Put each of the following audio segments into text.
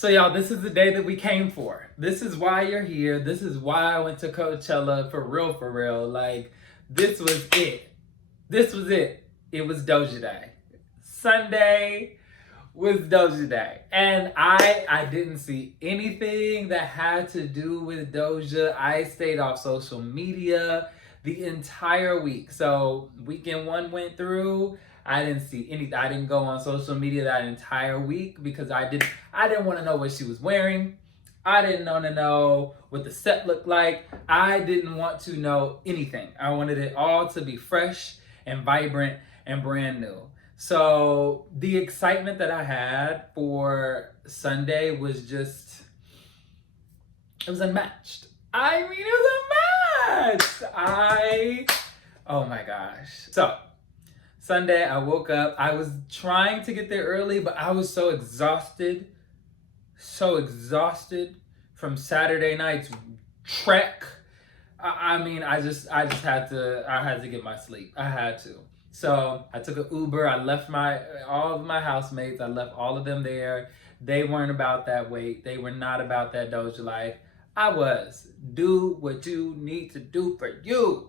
So y'all, this is the day that we came for. This is why you're here. This is why I went to Coachella for real, for real. Like, this was it. This was it. It was Doja Day. Sunday was Doja Day. And I didn't see anything that had to do with Doja. I stayed off social media the entire week. So weekend one went through. I didn't see anything. I didn't go on social media that entire week because I didn't want to know what she was wearing. I didn't want to know what the set looked like. I didn't want to know anything. I wanted it all to be fresh and vibrant and brand new. So the excitement that I had for Sunday was just, it was unmatched. I mean, it was unmatched. Oh my gosh. So Sunday, I woke up. I was trying to get there early, but I was so exhausted from Saturday night's trek. I just had to get my sleep. I had to. So I took an Uber. I left all of my housemates. I left all of them there. They weren't about that weight. They were not about that Doja life. I was. Do what you need to do for you.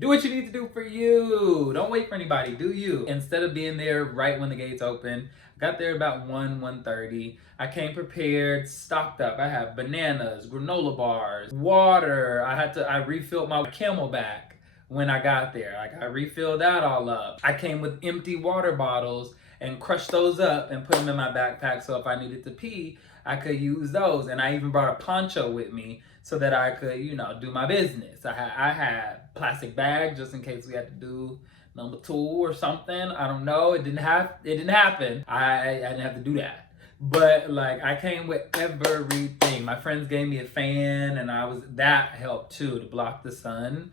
Do what you need to do for you. Don't wait for anybody. Do you. Instead of being there right when the gates open, I got there about 1:30. I came prepared, stocked up. I have bananas, granola bars, water. I refilled my Camelback when I got there. Like, I refilled that all up. I came with empty water bottles and crushed those up and put them in my backpack so if I needed to pee, I could use those. And I even brought a poncho with me so that I could, do my business. I had plastic bags just in case we had to do number 2 or something. I don't know. It didn't happen. I didn't have to do that. But like, I came with everything. My friends gave me a fan and that helped too, to block the sun.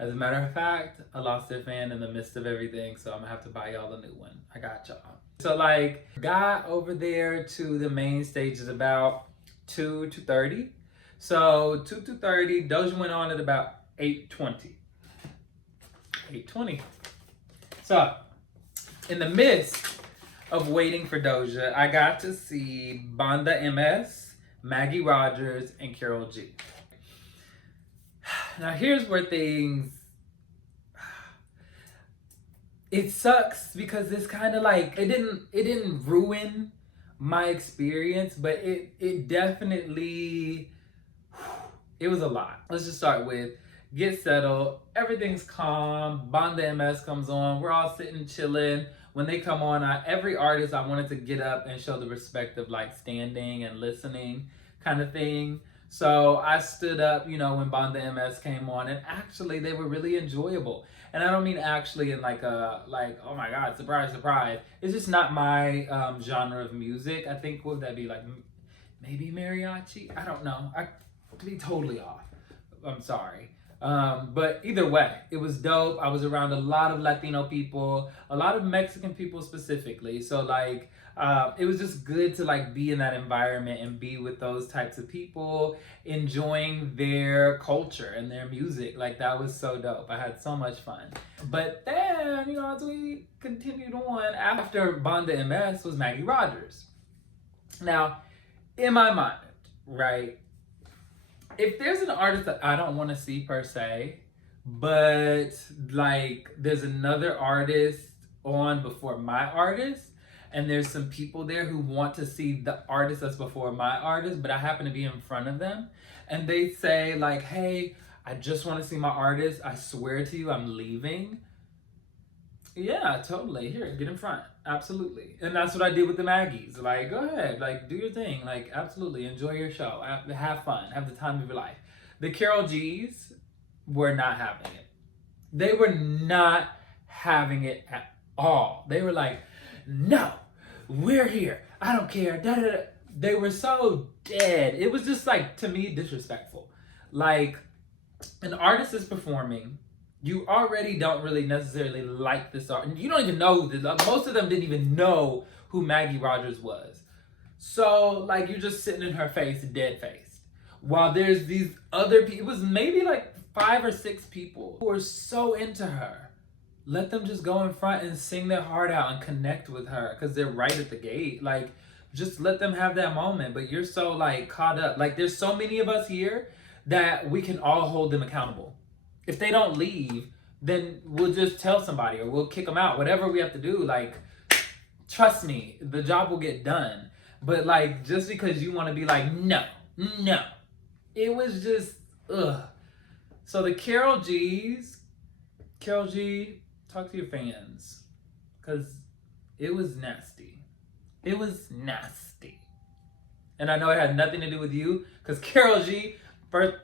As a matter of fact, I lost their fan in the midst of everything, so I'm gonna have to buy y'all a new one. I got y'all. So like, got over there to the main stage at about 2:30. So 2:30, Doja went on at about 8:20. 8:20. So in the midst of waiting for Doja, I got to see Banda MS, Maggie Rogers, and Carol G. Now here's where it sucks because it's kind of like, it didn't ruin my experience, but it definitely, it was a lot. Let's just start with get settled. Everything's calm. Banda MS comes on. We're all sitting chilling. When they come on, every artist, I wanted to get up and show the respect of like standing and listening kind of thing. So I stood up, when Banda MS came on, and actually they were really enjoyable. And I don't mean actually in like oh my God, surprise, surprise. It's just not my genre of music. I think, what would that be, like maybe mariachi? I don't know. I could be totally off. I'm sorry. But either way, it was dope. I was around a lot of Latino people, a lot of Mexican people specifically. So like, it was just good to like be in that environment and be with those types of people, enjoying their culture and their music. Like, that was so dope. I had so much fun. But then, as we continued on, after Banda MS was Maggie Rogers. Now, in my mind, right, if there's an artist that I don't want to see per se, but like there's another artist on before my artist, and there's some people there who want to see the artist that's before my artist, but I happen to be in front of them, and they say like, hey, I just want to see my artist. I swear to you, I'm leaving. Yeah, totally. Here, get in front. Absolutely. And that's what I did with the Maggies. Like, go ahead. Like, do your thing. Like, absolutely. Enjoy your show. Have fun. Have the time of your life. The Carol G's were not having it. They were not having it at all. They were like, no, we're here. I don't care. Da, da, da. They were so dead. It was just like, to me, disrespectful. Like, an artist is performing. You already don't really necessarily like this art. You don't even know this. Most of them didn't even know who Maggie Rogers was. So, like, you're just sitting in her face, dead-faced. While there's these other people, it was maybe like 5 or 6 people who are so into her. Let them just go in front and sing their heart out and connect with her because they're right at the gate. Like, just let them have that moment. But you're so like caught up. Like there's so many of us here that we can all hold them accountable. If they don't leave, then we'll just tell somebody or we'll kick them out. Whatever we have to do, like trust me, the job will get done. But like just because you want to be like, no, it was just ugh. So the Carol G, talk to your fans, cause it was nasty. It was nasty. And I know it had nothing to do with you, cause Carol G, first,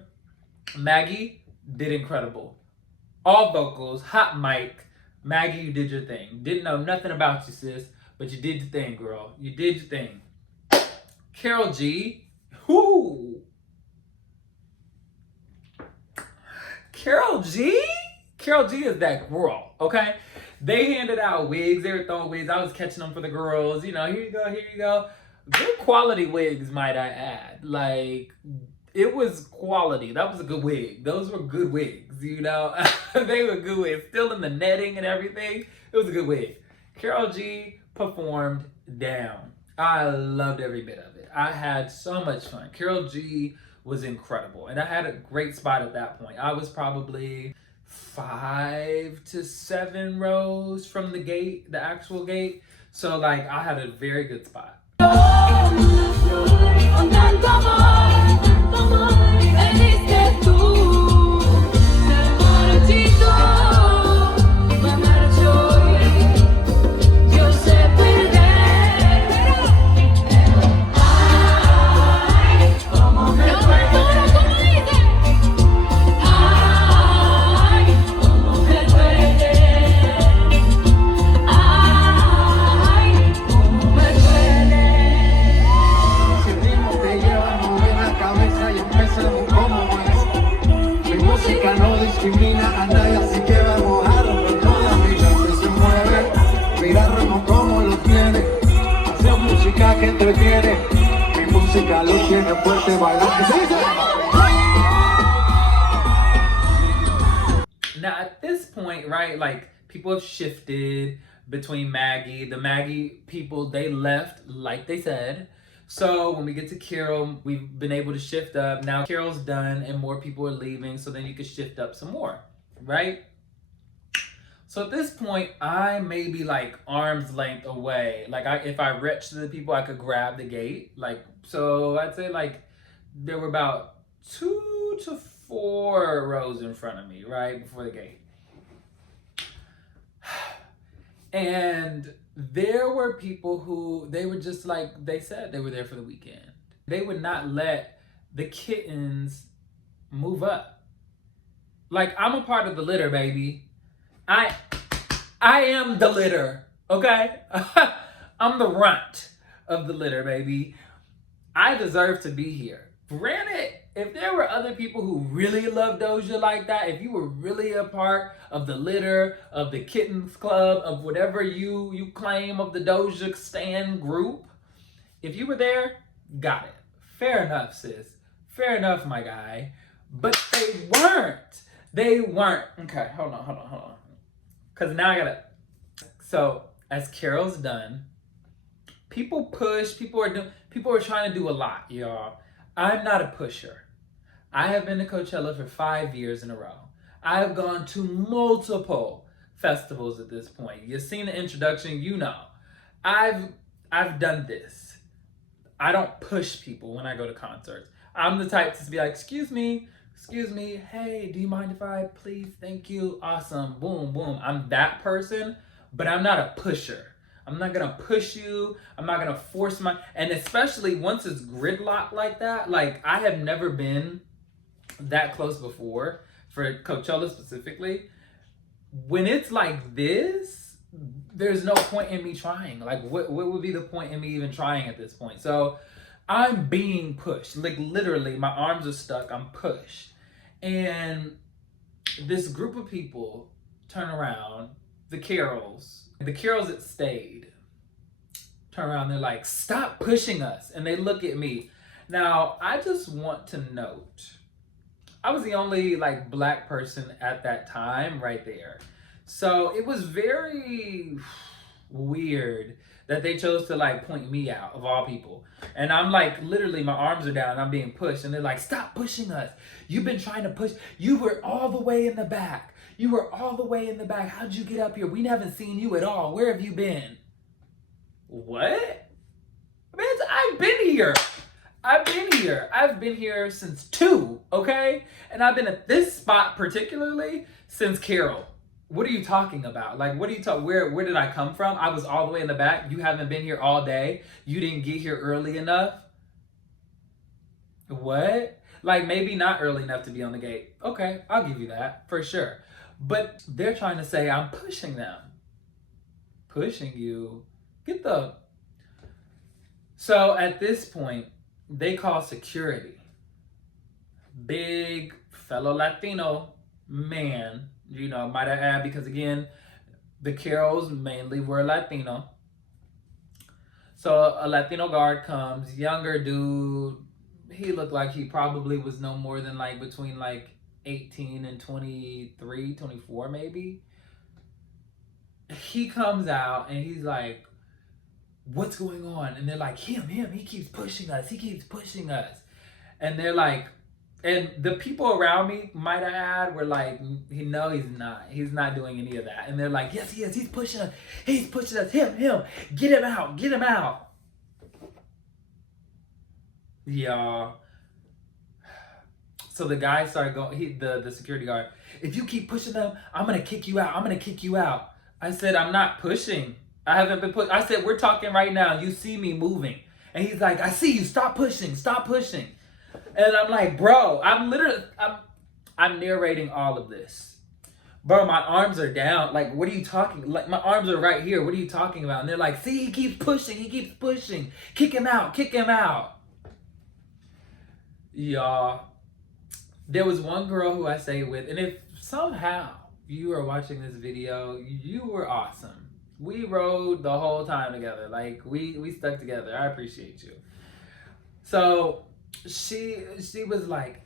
Maggie did incredible. All vocals, hot mic. Maggie, you did your thing. Didn't know nothing about you, sis, but you did your thing, girl. You did your thing. Carol G, whoo. Carol G is that girl, okay? They handed out wigs. They were throwing wigs. I was catching them for the girls. You know, here you go. Good quality wigs, might I add. Like, it was quality. That was a good wig. Those were good wigs, you know? They were good wigs. Still in the netting and everything. It was a good wig. Carol G performed down. I loved every bit of it. I had so much fun. Carol G was incredible. And I had a great spot at that point. I was probably 5 to 7 rows from the gate, the actual gate. So like I had a very good spot. Now at this point, right, like people have shifted between Maggie. The Maggie people, they left like they said. So when we get to Carol, we've been able to shift up. Now Carol's done and more people are leaving, so then you can shift up some more, right? So at this point, I may be like arm's length away. Like if I reached to the people, I could grab the gate. Like, so I'd say like there were about 2 to 4 rows in front of me, right before the gate. And there were people who, they were just like, they said they were there for the weekend. They would not let the kittens move up. Like, I'm a part of the litter, baby. I am the litter, okay? I'm the runt of the litter, baby. I deserve to be here. Granted, if there were other people who really love Doja like that, if you were really a part of the litter, of the kittens club, of whatever you claim of the Doja stan group, if you were there, got it. Fair enough, sis. Fair enough, my guy. But they weren't. They weren't. Okay, hold on. Because now I gotta. So, as Carol's done, people push, people are trying to do a lot, y'all. I'm not a pusher. I have been to Coachella for 5 years in a row. I have gone to multiple festivals at this point. You've seen the introduction, you know. I've done this. I don't push people when I go to concerts. I'm the type to be like, excuse me, hey, do you mind if I please, thank you, awesome, boom, boom. I'm that person, but I'm not a pusher. I'm not gonna push you. I'm not gonna force and especially once it's gridlocked like that, like I have never been that close before for Coachella specifically. When it's like this, there's no point in me trying. Like what would be the point in me even trying at this point? So I'm being pushed. Like literally my arms are stuck, I'm pushed. And this group of people turn around, the Carols that stayed, turn around, they're like, stop pushing us. And they look at me. Now, I just want to note, I was the only like black person at that time right there. So it was very weird that they chose to like point me out of all people. And I'm like, literally, my arms are down. I'm being pushed, and they're like, "Stop pushing us! You've been trying to push. You were all the way in the back. You were all the way in the back. How'd you get up here? We haven't seen you at all. Where have you been?" What? Man, I've been here. I've been here since 2, okay? And I've been at this spot particularly since Carol. What are you talking about? Like, what are you talking? Where did I come from? I was all the way in the back. You haven't been here all day. You didn't get here early enough. What? Like, maybe not early enough to be on the gate. Okay, I'll give you that for sure. But they're trying to say I'm pushing them. Pushing you? Get the... So at this point, they call security. Big fellow Latino man, you know, might I add, because again, the Carols mainly were Latino. So a Latino guard comes, younger dude. He looked like he probably was no more than like between like 18 and 23, 24 maybe. He comes out and he's like, "What's going on?" And they're like, him, he keeps pushing us. And they're like, and the people around me, might I add, were like, no, he's not. He's not doing any of that. And they're like, yes, he is. He's pushing us. Him. Get him out. Yeah. So the guy started going, the security guard, "If you keep pushing them, I'm going to kick you out. I said, "I'm not pushing. I haven't been I said, "We're talking right now. You see me moving." And he's like, "I see you. Stop pushing. And I'm like, bro, I'm narrating all of this. Bro, my arms are down. Like, what are you talking? Like, my arms are right here. What are you talking about? And they're like, "See, he keeps pushing. Kick him out. Y'all, there was one girl who I stayed with, and if somehow you are watching this video, you were awesome. We rode the whole time together. Like, we stuck together. I appreciate you. So she was like,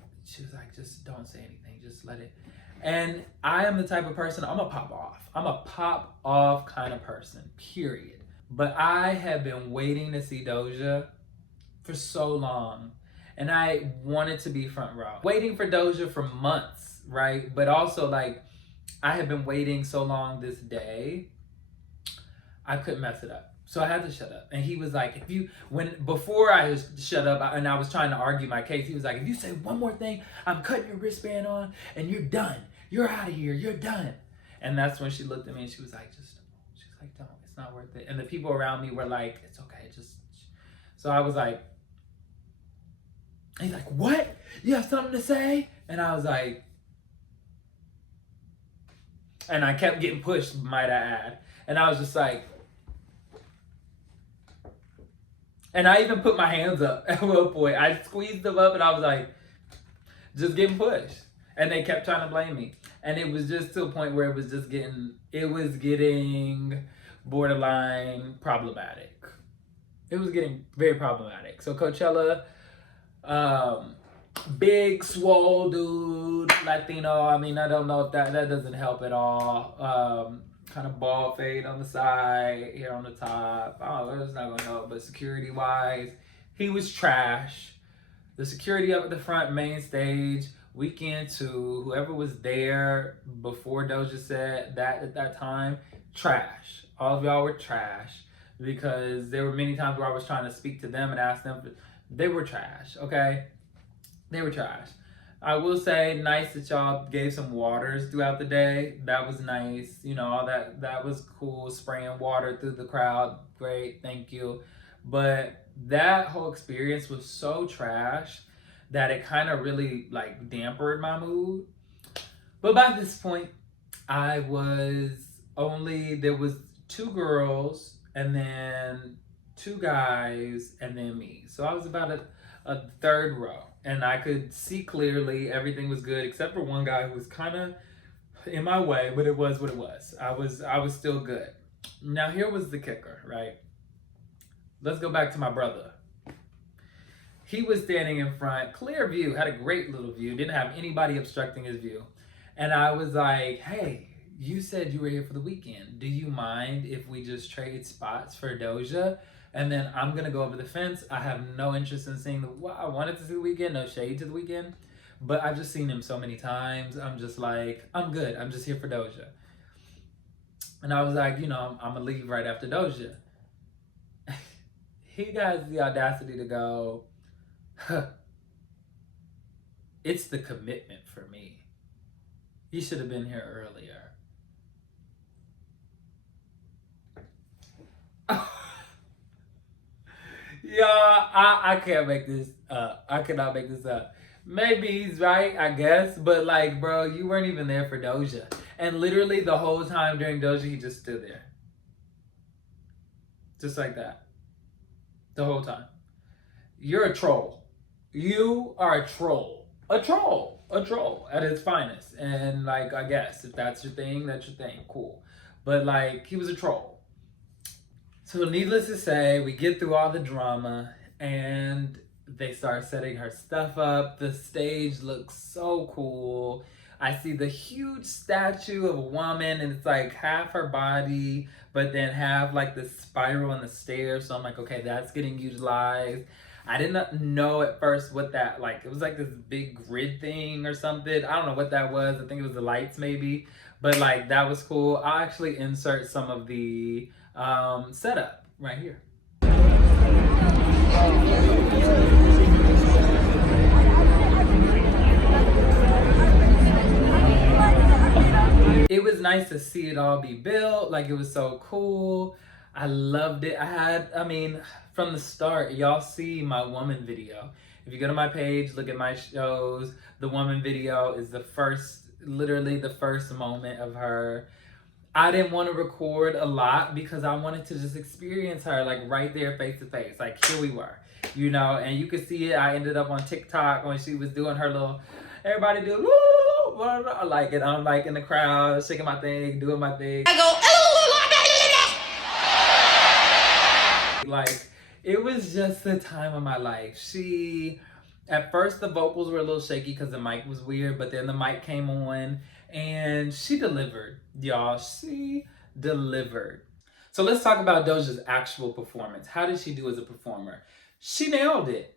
"Just don't say anything. Just let it." And I am the type of person, I'm a pop off. I'm a pop off kind of person, period. But I have been waiting to see Doja for so long. And I wanted to be front row. Waiting for Doja for months, right? But also, like, I have been waiting so long this day, I couldn't mess it up. So I had to shut up. And he was like, before I shut up and I was trying to argue my case, he was like, "If you say one more thing, I'm cutting your wristband on and you're done. You're out of here. You're done." And that's when she looked at me and she was like, "Don't. It's not worth it." And the people around me were like, "It's okay. Just." So I was like, he's like, "What? You have something to say?" And I was like, and I kept getting pushed, might I add. And I was just like, and I even put my hands up at one point. I squeezed them up and I was like, just getting pushed. And they kept trying to blame me. And it was just to a point where it was getting borderline problematic. It was getting very problematic. So Coachella, big, swole dude, Latino. I mean, I don't know if that doesn't help at all. Kind of bald fade on the side, hair on the top. Oh, that's not gonna help. But security wise, he was trash. The security up at the front main stage, weekend 2, whoever was there before Doja said that at that time, trash. All of y'all were trash, because there were many times where I was trying to speak to them and ask them. They were trash, okay? They were trash. I will say, nice that y'all gave some waters throughout the day. That was nice. You know, all that was cool. Spraying water through the crowd. Great, thank you. But that whole experience was so trash that it kind of really, like, dampened my mood. But by this point, there was 2 girls, and then 2 guys, and then me. So I was about a third row. And I could see clearly everything was good, except for one guy who was kind of in my way, but it was what it was. I was still good. Now here was the kicker, right? Let's go back to my brother. He was standing in front, clear view, had a great little view, didn't have anybody obstructing his view. And I was like, "Hey, you said you were here for the weekend. Do you mind if we just trade spots for Doja? And then I'm gonna go over the fence. I have no interest in seeing the. Well, I wanted to see the weekend. No shade to the weekend, but I've just seen him so many times. I'm just like, I'm good. I'm just here for Doja. And I was like, I'm gonna leave right after Doja. He got the audacity to go, huh, it's the commitment for me. You should have been here earlier. Yeah, I can't make this up. I cannot make this up. Maybe he's right, I guess, but like, bro, you weren't even there for Doja. And literally the whole time during Doja, he just stood there. Just like that. The whole time. You're a troll. You are a troll. A troll. A troll at its finest. And like, I guess if that's your thing, that's your thing. Cool. But like, he was a troll. So needless to say, we get through all the drama and they start setting her stuff up. The stage looks so cool. I see the huge statue of a woman and it's like half her body, but then have like the spiral and the stairs. So I'm like, okay, that's getting utilized. I didn't know at first what that, like, it was like this big grid thing or something. I don't know what that was. I think it was the lights maybe, but like that was cool. I'll actually insert some of the setup right here. It was nice to see it all be built. Like, it was so cool. I loved it. From the start, y'all see my woman video. If you go to my page, look at my shows, the woman video is literally the first moment of her. I didn't want to record a lot because I wanted to just experience her like right there face to face. Like, here we were, and you could see it. I ended up on TikTok when she was doing her little, everybody do, like it. I'm like in the crowd, shaking my thing, doing my thing. I go, like, it was just the time of my life. At first the vocals were a little shaky because the mic was weird, but then the mic came on and she delivered, y'all. She delivered. So let's talk about Doja's actual performance. How did she do as a performer? She nailed it.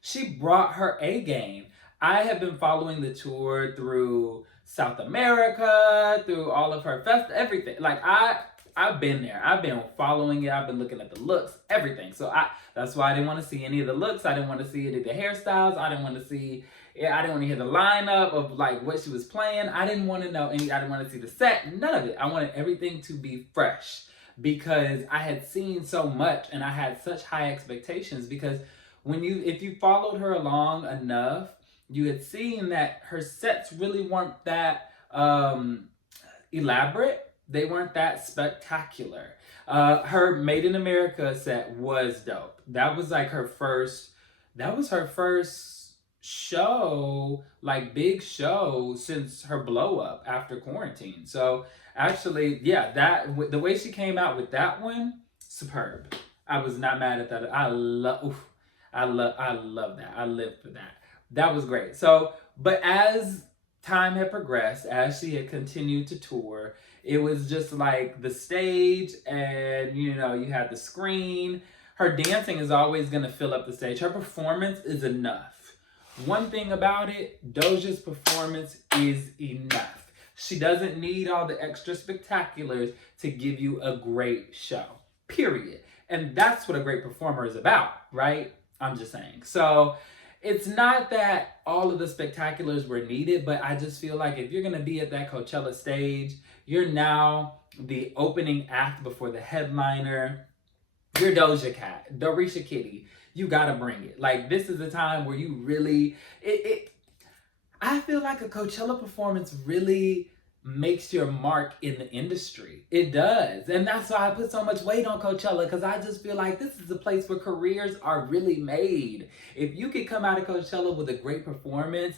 She brought her A game. I have been following the tour through South America, through all of her everything. Like, I've been there. I've been following it. I've been looking at the looks, everything. So that's why I didn't want to see any of the looks. I didn't want to see any of the hairstyles. I didn't want to hear the lineup of like what she was playing. I didn't want to know I didn't want to see the set, none of it. I wanted everything to be fresh because I had seen so much and I had such high expectations because if you followed her along enough, you had seen that her sets really weren't that elaborate. They weren't that spectacular. Her Made in America set was dope. That was like her first show, like big show since her blow up after quarantine. So actually, yeah, the way she came out with that one, superb. I was not mad at that. I love that. I lived for that. That was great. So, but as time had progressed, as she had continued to tour, it was just like the stage and, you had the screen. Her dancing is always going to fill up the stage. Her performance is enough. One thing about it, Doja's performance is enough. She doesn't need all the extra spectaculars to give you a great show, period. And that's what a great performer is about, right? I'm just saying. So it's not that all of the spectaculars were needed, but I just feel like if you're going to be at that Coachella stage, you're now the opening act before the headliner. You're Doja Cat, DOREESHA Kitty. You got to bring it. Like, this is a time where you really, I feel like a Coachella performance really makes your mark in the industry. It does. And that's why I put so much weight on Coachella, because I just feel like this is a place where careers are really made. If you could come out of Coachella with a great performance,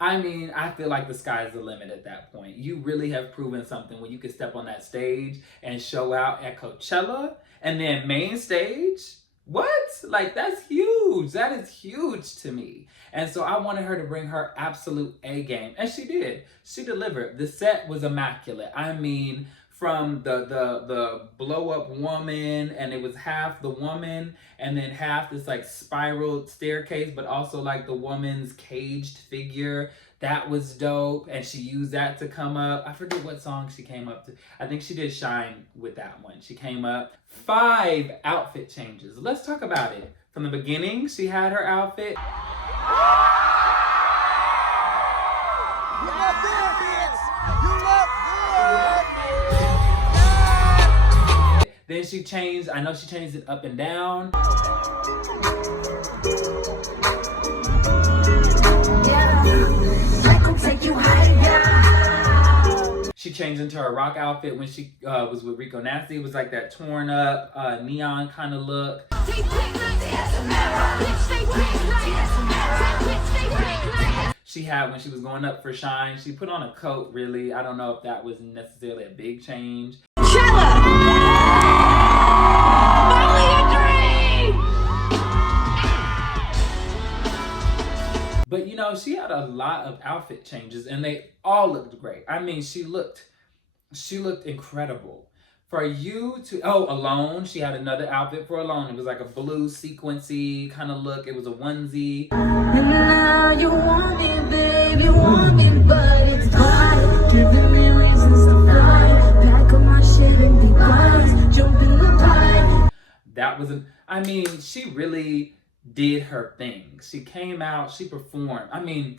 I feel like the sky's the limit at that point. You really have proven something when you can step on that stage and show out at Coachella, and then main stage, What? Like, that's huge. That is huge to me. And so I wanted her to bring her absolute A game. And she did. She delivered. The set was immaculate. I mean, from the blow up woman, and it was half the woman and then half this like spiraled staircase, but also like the woman's caged figure. That was dope. And she used that to come up. I forget what song she came up to. I think she did Shine with that one. She came up. 5 outfit changes. Let's talk about it. From the beginning, she had her outfit. You look good, bitch. You look good. Then she changed. I know she changed it up and down. She changed into her rock outfit when she was with Rico Nasty. It was like that torn up neon kind of look. She had when she was going up for Shine. She put on a coat, really. I don't know if that was necessarily a big change. Coachella! Follow your dream! But you know, she had a lot of outfit changes and they all looked great. I mean, she looked incredible. For you to, Alone, she had another outfit for Alone. It was like a blue sequency kind of look. It was a onesie. And now you want me, babe, you want me, but it's hard. Giving me reasons to fly. Pack up my shit and be wise. Jump in the pie. That was, I mean, she really did her thing. She came out, she performed. I mean,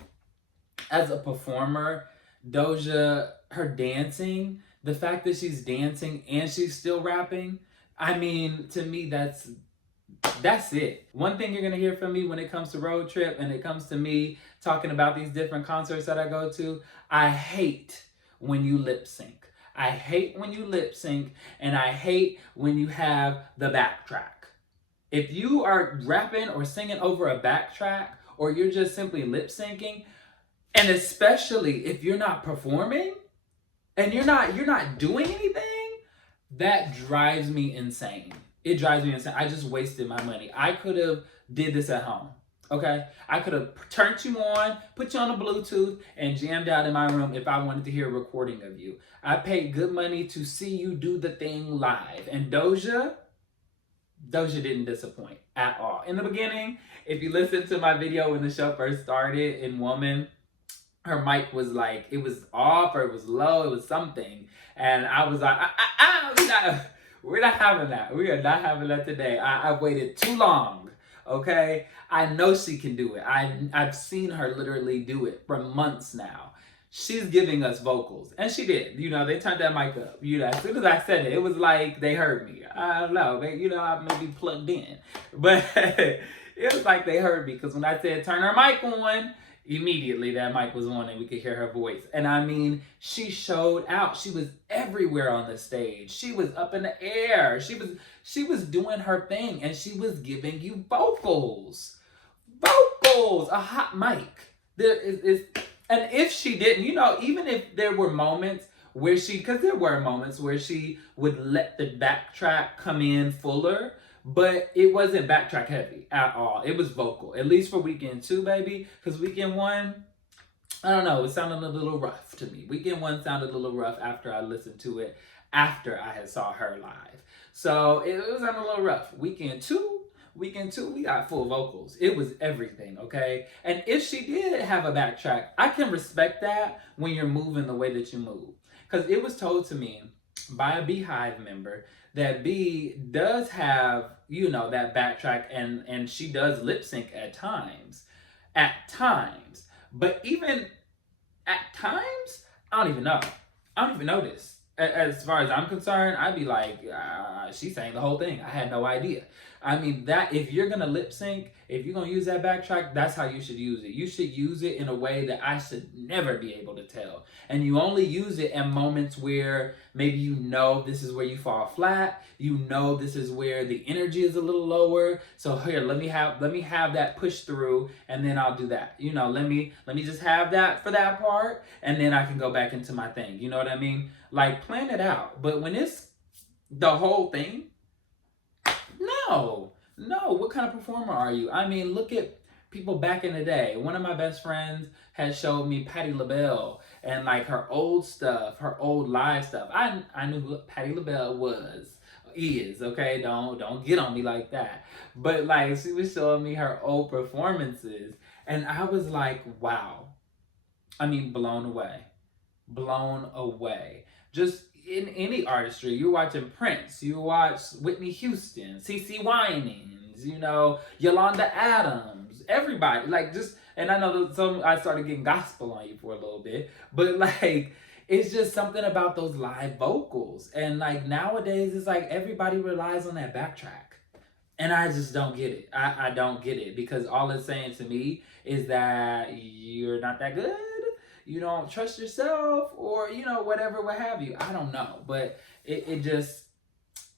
as a performer, Doja, her dancing, the fact that she's dancing and she's still rapping, I mean, to me, that's it. One thing you're gonna hear from me when it comes to road trip and it comes to me talking about these different concerts that I go to, I hate when you lip sync. I hate when you lip sync, and I hate when you have the backtrack. If you are rapping or singing over a backtrack, or you're just simply lip syncing, and especially if you're not performing and you're not doing anything, that drives me insane. It drives me insane. I just wasted my money. I could have did this at home. Okay? I could have turned you on, put you on a Bluetooth, and jammed out in my room if I wanted to hear a recording of you. I paid good money to see you do the thing live. And Doja didn't disappoint at all. In the beginning, if you listen to my video when the show first started in Woman, her mic was like, it was off or it was low, it was something. And I was like, we're not having that. We are not having that today. I've waited too long, okay? I know she can do it. I've seen her literally do it for months now. She's giving us vocals. And she did. You know, they turned that mic up. You know, as soon as I said it, it was like they heard me. I don't know. You know, I may be plugged in. But it was like they heard me. Because when I said turn her mic on, immediately that mic was on and we could hear her voice. And I mean, she showed out. She was everywhere on the stage. She was up in the air. She was doing her thing, and she was giving you vocals. Vocals, a hot mic. And if she didn't, you know, even if there were moments where because there were moments where she would let the backtrack come in fuller, but it wasn't backtrack heavy at all. It was vocal, at least for weekend 2, baby. Because weekend 1, I don't know, it sounded a little rough to me. Weekend 1 sounded a little rough after I listened to it, after I had saw her live. So it was a little rough. Weekend 2, we got full vocals. It was everything, okay? And if she did have a backtrack, I can respect that when you're moving the way that you move. Because it was told to me by a Beehive member that B does have, you know, that backtrack, and she does lip sync at times. But even at times, I don't even know. I don't even know this. As far as I'm concerned, I'd be like, she sang the whole thing. I had no idea. I mean, that if you're going to lip sync, if you're going to use that backtrack, that's how you should use it. You should use it in a way that I should never be able to tell. And you only use it in moments where maybe you know this is where you fall flat. You know this is where the energy is a little lower. So here, let me have that push through, and then I'll do that. You know, let me just have that for that part, and then I can go back into my thing. You know what I mean? Like, plan it out. But when it's the whole thing, no. No, what kind of performer are you? I mean, look at people back in the day. One of my best friends has showed me Patti LaBelle and like her old stuff, her old live stuff. I knew who Patti LaBelle is, okay? Don't get on me like that. But like she was showing me her old performances and I was like, wow. I mean, blown away. Blown away. Just in any artistry, you're watching Prince, you watch Whitney Houston, CeCe Winans, you know, Yolanda Adams, everybody. Like just, and I know that some I started getting gospel on you for a little bit, but like it's just something about those live vocals. And like nowadays, it's like everybody relies on that backtrack. And I just don't get it. I don't get it because all it's saying to me is that you're not that good. You don't trust yourself or, you know, whatever, what have you. I don't know. But it just,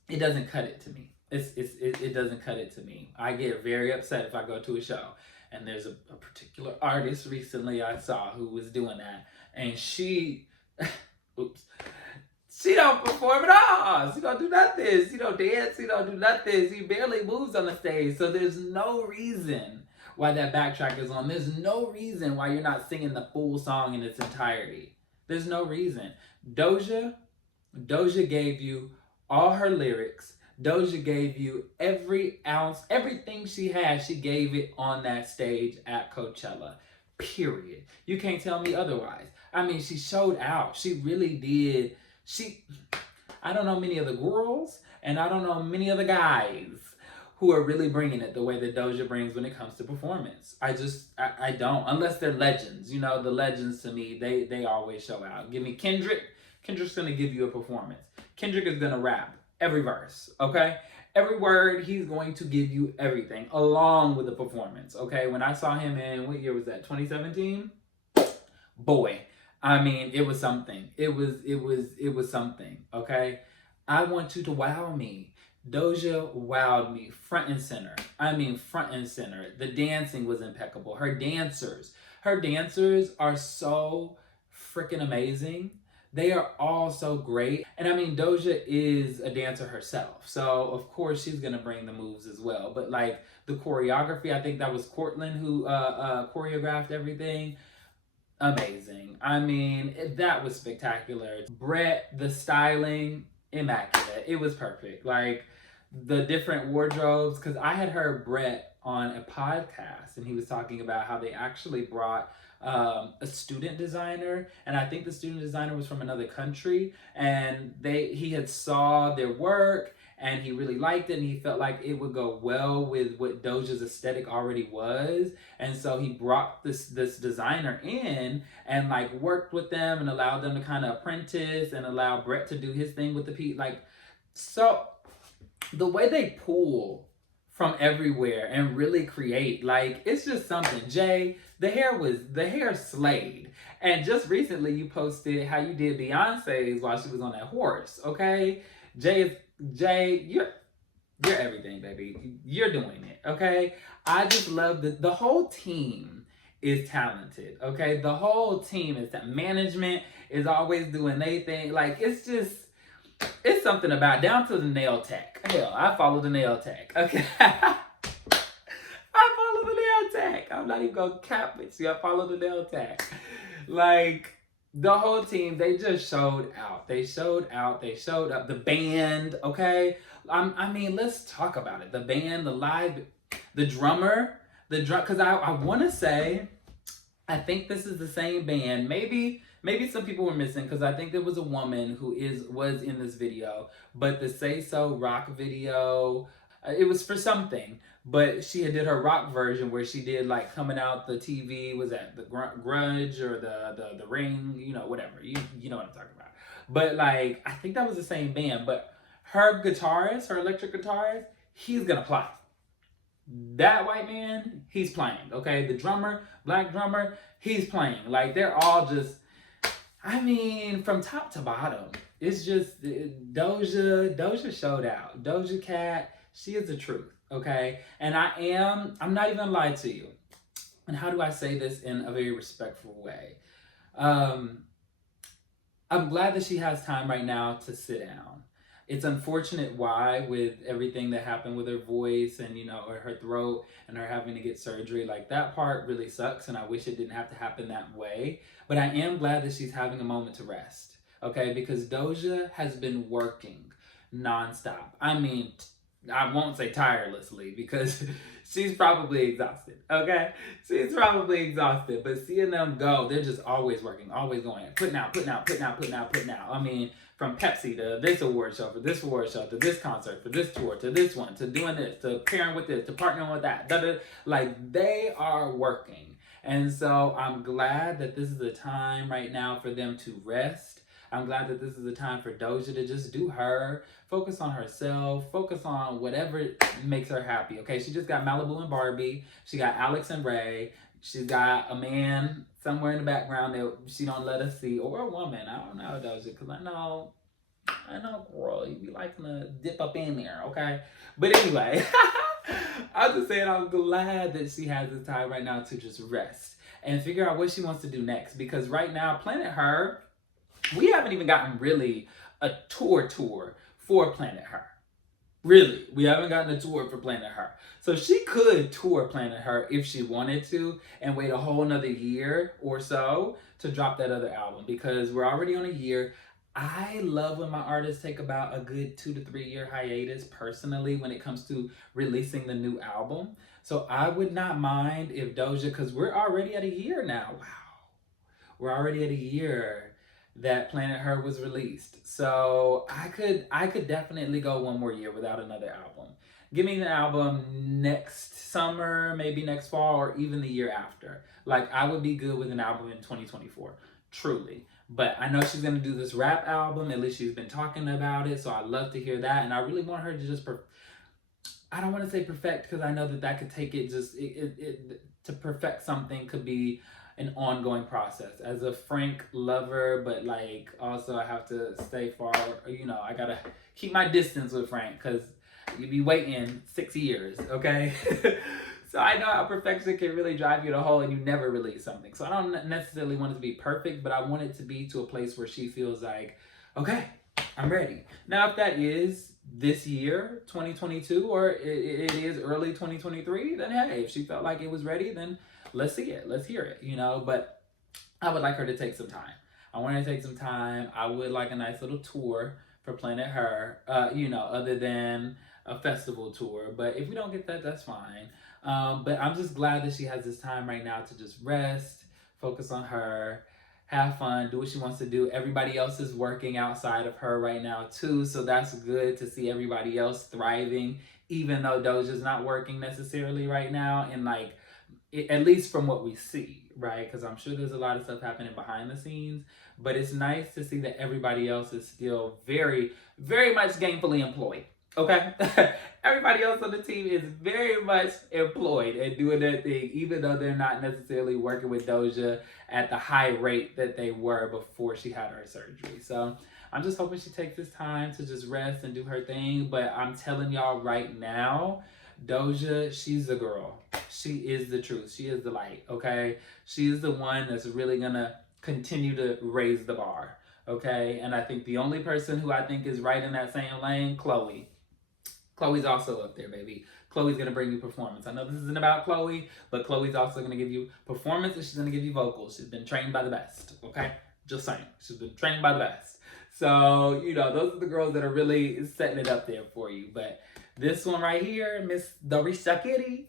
it doesn't cut it to me. It doesn't cut it to me. I get very upset if I go to a show and there's a particular artist recently I saw who was doing that. And she, oops. She don't perform at all. She don't do nothing. She don't dance. She don't do nothing. She barely moves on the stage. So there's no reason why that backtrack is on. There's no reason why you're not singing the full song in its entirety. There's no reason. Doja gave you all her lyrics. Doja gave you every ounce, everything she had, she gave it on that stage at Coachella. Period. You can't tell me otherwise. I mean, she showed out. She really did. I don't know many of the girls, and I don't know many of the guys who are really bringing it the way that Doja brings when it comes to performance. I don't, unless they're legends. You know, the legends to me, they always show out. Give me Kendrick. Kendrick's gonna give you a performance. Kendrick is gonna rap every verse, okay? Every word, he's going to give you everything along with the performance, okay? When I saw him in, what year was that, 2017? Boy, I mean, it was something. It was something, okay? I want you to wow me. Doja wowed me front and center. I mean, front and center. The dancing was impeccable. Her dancers are so freaking amazing. They are all so great. And I mean, Doja is a dancer herself. So, of course, she's going to bring the moves as well. But, like, the choreography, I think that was Cortland who choreographed everything. Amazing. I mean, that was spectacular. Brett, the styling, immaculate. It was perfect. Like, the different wardrobes, because I had heard Brett on a podcast, and he was talking about how they actually brought a student designer, and I think the student designer was from another country, and he had saw their work, and he really liked it, and he felt like it would go well with what Doja's aesthetic already was, and so he brought this designer in and like worked with them and allowed them to kind of apprentice and allow Brett to do his thing with the like. So the way they pull from everywhere and really create, like, it's just something. Jay, the hair slayed. And just recently you posted how you did Beyonce's while she was on that horse, okay? Jay, you're everything, baby. You're doing it, okay? I just love the whole team is talented, okay? The whole team is that management is always doing their thing. Like, it's something about down to the nail tech. Hell, I follow the nail tech, okay? I follow the nail tech. I'm not even gonna cap it. See, I follow the nail tech. Like, the whole team, they just showed out. They showed out. They showed up. The band, okay? I mean, let's talk about it. The band, the live, the drummer, because I want to say, I think this is the same band. Maybe some people were missing because I think there was a woman who was in this video, but the Say So Rock video, it was for something, but she had did her rock version where she did like coming out the TV, was that the Grudge or the Ring, you know, whatever, you know what I'm talking about. But like, I think that was the same band, but her guitarist, her electric guitarist, he's gonna play. That white man, he's playing, okay? The drummer, black drummer, he's playing. Like, they're all just, I mean, from top to bottom, it's just Doja showed out. Doja Cat, she is the truth, okay? And I'm not even gonna lie to you. And how do I say this in a very respectful way? I'm glad that she has time right now to sit down. it's unfortunate why, with everything that happened with her voice and, or her throat and her having to get surgery. Like, that part really sucks, and I wish it didn't have to happen that way. But I am glad that she's having a moment to rest, okay? Because Doja has been working nonstop. I mean, I won't say tirelessly because she's probably exhausted, okay? She's probably exhausted, but seeing them go, they're just always working, always going, putting out. I mean, from Pepsi to this award show, for this award show, to this concert, for this tour, to this one, to doing this, to pairing with this, to partnering with that. Like, they are working. And so I'm glad that this is a time right now for them to rest. I'm glad that this is a time for Doja to just do her, focus on herself, focus on whatever makes her happy, okay? She just got Malibu and Barbie. She got Alex and Ray. She's got a man somewhere in the background that she don't let us see, or a woman. I don't know, Doja, because I know, girl, you be liking to dip up in there, okay? But anyway, I'm just saying I'm glad that she has this time right now to just rest and figure out what she wants to do next. Because right now, Planet Her, we haven't even gotten really a tour for Planet Her. Really, we haven't gotten a tour for Planet Her. So she could tour Planet Her if she wanted to and wait a whole another year or so to drop that other album, because we're already on a year. I love when my artists take about a good 2 to 3 year hiatus personally when it comes to releasing the new album. So I would not mind if Doja, because we're already at a year now. Wow. We're already at a year that Planet Her was released. So I could definitely go one more year without another album. Give me an album next summer, maybe next fall, or even the year after. Like, I would be good with an album in 2024, truly. But I know she's gonna do this rap album. At least she's been talking about it, so I'd love to hear that. And I really want her to just, I don't want to say perfect, because I know that could take it to perfect something could be an ongoing process. As a Frank lover, but like also I have to stay far, I gotta keep my distance with Frank, because you'd be waiting 6 years, okay? So I know how perfection can really drive you to a hole and you never release something. So I don't necessarily want it to be perfect, but I want it to be to a place where she feels like, okay, I'm ready. Now, if that is this year, 2022, or it is early 2023, then hey, if she felt like it was ready, then let's see it. Let's hear it, But I would like her to take some time. I want her to take some time. I would like a nice little tour for Planet Her, other than a festival tour. But if we don't get that, that's fine. But I'm just glad that she has this time right now to just rest, focus on her, have fun, do what she wants to do. Everybody else is working outside of her right now too, so that's good to see everybody else thriving, even though Doja's not working necessarily right now, and like, at least from what we see, right? Because I'm sure there's a lot of stuff happening behind the scenes, but it's nice to see that everybody else is still very, very much gainfully employed. Okay? Everybody else on the team is very much employed and doing their thing, even though they're not necessarily working with Doja at the high rate that they were before she had her surgery. So I'm just hoping she takes this time to just rest and do her thing. But I'm telling y'all right now, Doja, she's the girl. She is the truth. She is the light, okay? She is the one that's really gonna continue to raise the bar, okay? And I think the only person who I think is right in that same lane, Chloe. Chloe's also up there, baby. Chloe's gonna bring you performance. I know this isn't about Chloe, but Chloe's also gonna give you performance, and she's gonna give you vocals. She's been trained by the best, okay? Just saying. She's been trained by the best. So, those are the girls that are really setting it up there for you. But this one right here, Miss DOREESHA Kitty,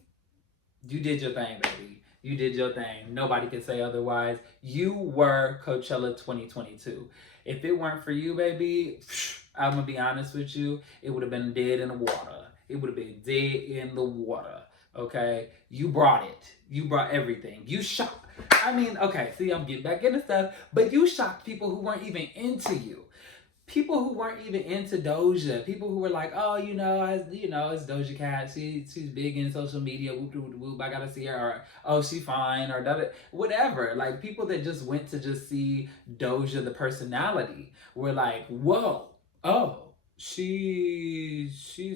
you did your thing, baby. You did your thing. Nobody can say otherwise. You were Coachella 2022. If it weren't for you, baby, I'm gonna be honest with you, it would have been dead in the water. It would have been dead in the water, okay? You brought it. You brought everything. You shocked. Okay, see, I'm getting back into stuff, but you shocked people who weren't even into you. People who weren't even into Doja, people who were like, oh, it's Doja Cat. She's big in social media. Whoop, whoop, whoop, I gotta see her. Or, oh, she fine. Or whatever. Like, people that just went to just see Doja, the personality, were like, whoa, oh, she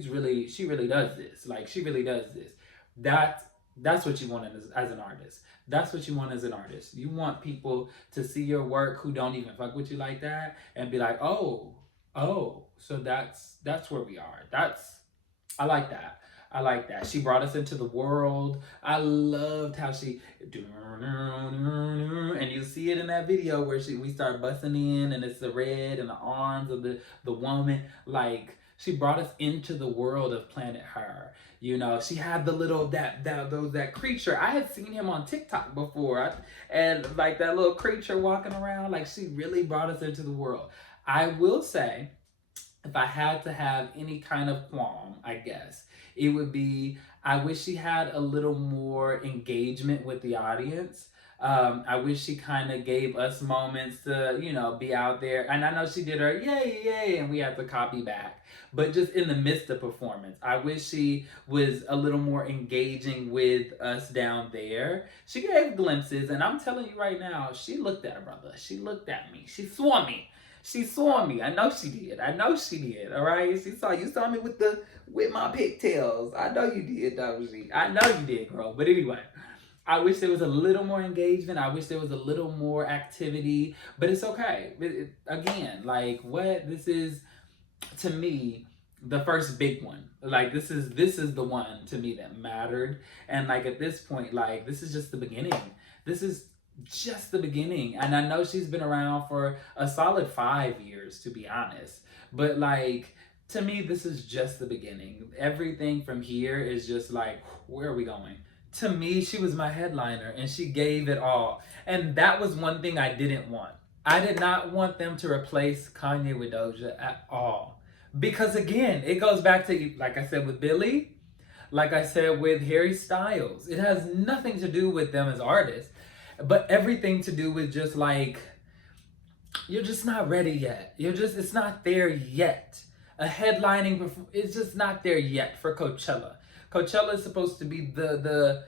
really does this. Like, she really does this. That's what you want as an artist. That's what you want as an artist. You want people to see your work who don't even fuck with you like that and be like, oh, Oh, so that's where we are. I like that. I like that. She brought us into the world. I loved how she and you see it in that video where we start busting in and it's the red and the arms of the woman. Like she brought us into the world of Planet Her. You know, she had the little that creature. I had seen him on TikTok before, and like that little creature walking around. Like she really brought us into the world. I will say, if I had to have any kind of qualm, I guess, it would be I wish she had a little more engagement with the audience. I wish she kind of gave us moments to, you know, be out there. And I know she did her yay, yay, and we had to copy back. But just in the midst of performance, I wish she was a little more engaging with us down there. She gave glimpses, and I'm telling you right now, she looked at her brother. She looked at me. She saw me. She saw me. I know she did. I know she did. All right. She saw you saw me with my pigtails. I know you did, Doja. I know you did, girl. But anyway, I wish there was a little more engagement. I wish there was a little more activity. But it's okay. Again, like what this is to me the first big one. Like this is the one to me that mattered. And like at this point, like this is just the beginning. This is just the beginning. And I know she's been around for a solid 5 years, to be honest. But like to me, this is just the beginning. Everything from here is just like, where are we going? To me, she was my headliner and she gave it all. And that was one thing I didn't want. I did not want them to replace Kanye with Doja at all. Because again, it goes back to, like I said with Billy, like I said with Harry Styles. It has nothing to do with them as artists, but everything to do with just like, you're just not ready yet. It's not there yet. A headlining, it's just not there yet for Coachella. Coachella is supposed to be the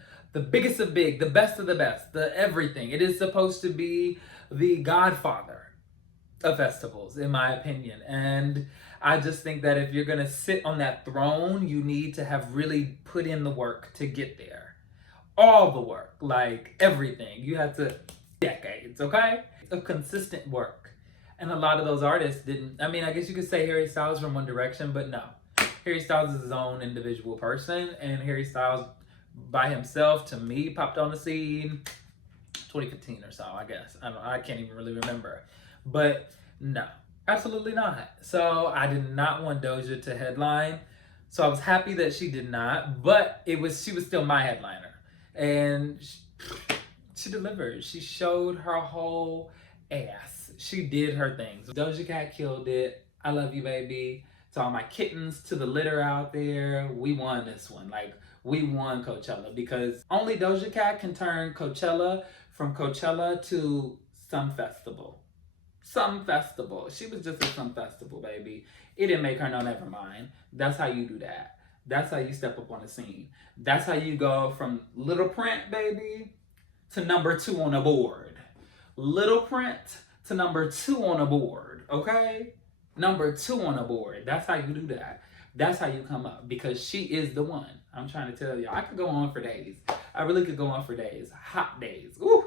biggest of big, the best of the best, the everything. It is supposed to be the godfather of festivals, in my opinion. And I just think that if you're gonna sit on that throne, you need to have really put in the work to get there. All the work, like everything. You have to decades, okay? Of consistent work. And a lot of those artists didn't. I mean, I guess you could say Harry Styles from One Direction, but no. Harry Styles is his own individual person, and Harry Styles by himself, to me, popped on the scene 2015 or so, I guess. I can't even really remember. But no, absolutely not. So I did not want Doja to headline. So I was happy that she did not, but she was still my headliner. And she delivered. She showed her whole ass. She did her things. Doja Cat killed it. I love you, baby. To all my kittens, to the litter out there, we won this one. Like, we won Coachella because only Doja Cat can turn Coachella from Coachella to some festival. Some festival. She was just at some festival, baby. It didn't make her no never mind. That's how you do that. That's how you step up on the scene. That's how you go from Little Print, baby, to number 2 on the board. Little Print to number 2 on the board, okay? Number 2 on the board. That's how you do that. That's how you come up because she is the one. I'm trying to tell you. I could go on for days. I really could go on for days. Hot days. Ooh.